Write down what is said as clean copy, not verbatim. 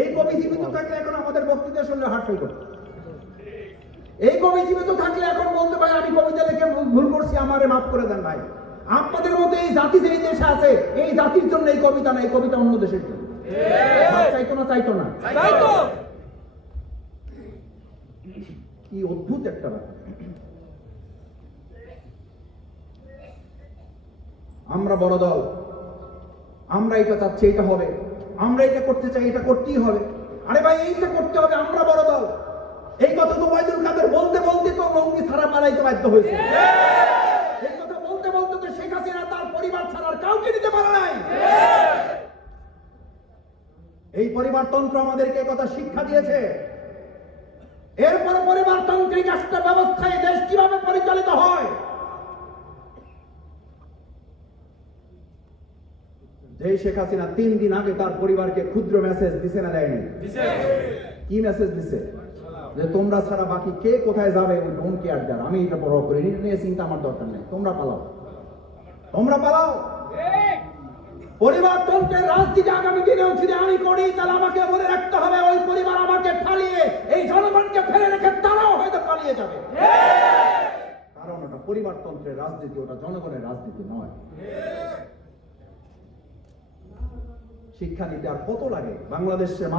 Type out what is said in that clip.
এই কবি জীবিত থাকলে এখন আমাদের বক্তৃতা শুনলে হার্ট ফেল করতো। এই কবি জীবিত থাকলে এখন বলতে ভাই আমি কবিতা লিখে ভুল করছি, আমারে মাফ করে দেন ভাই। আপনাদের মতো এই জাতি যে দেশে আছে, এই জাতির জন্য এই কবিতা না, এই কবিতা অন্য দেশের জন্য। চাইতো না, চাইতো না, চাইতো। কি অদ্ভুত একটা ব্যাপার। আমরা বড় দল, আমরা এটা চাচ্ছি, এটা হবে, আমরা এটা করতে চাই, এটা করতেই হবে। আরে ভাই এইটা করতে হবে, আমরা বড় দল। এই কথা তো ওবায়দুল কাদের বলতে বলতে তো লঙ্গি ছাড়া পালাইতে বাধ্য হয়েছে। এই কথা বলতে বলতে তো শেখ হাসিনা তার পরিবার ছাড়া আর কাউকে নিতে পারে নাই। এই পরিবারতন্ত্র আমাদেরকে কথা শিক্ষা দিয়েছে। এরপরে পরিবারতান্ত্রিক একটা ব্যবস্থায় দেশ কিভাবে পরিচালিত হয়। যে শেখ হাসিনা 3 দিন আগে তার পরিবারকে ক্ষুদ্র মেসেজ দিছে না, দেয়নি? কি মেসেজ দিছে? যে তোমরা ছাড়া বাকি কে কোথায় যাবে ওই ডোন্ট কেয়ার দ্যাট, আমি এটা বড় করে নিয়ে চিন্তা আমার দরকার নেই, তোমরা পালাও, তোমরা পালাও। পরিবারতন্ত্রের রাজনীতি আগামী দিনেও যদি আমি করি, তাহলে আমাকে মনে রাখতে হবে ওই পরিবার আমাকে ফালিয়ে এই জনগণকে ফেলে রেখে তারাও হয়তো পালিয়ে যাবে। কারণ ওটা পরিবারতন্ত্রের রাজনীতি, ওটা জনগণের রাজনীতি নয়। শিক্ষা নিতে আর কত লাগে বাংলাদেশের মানুষ।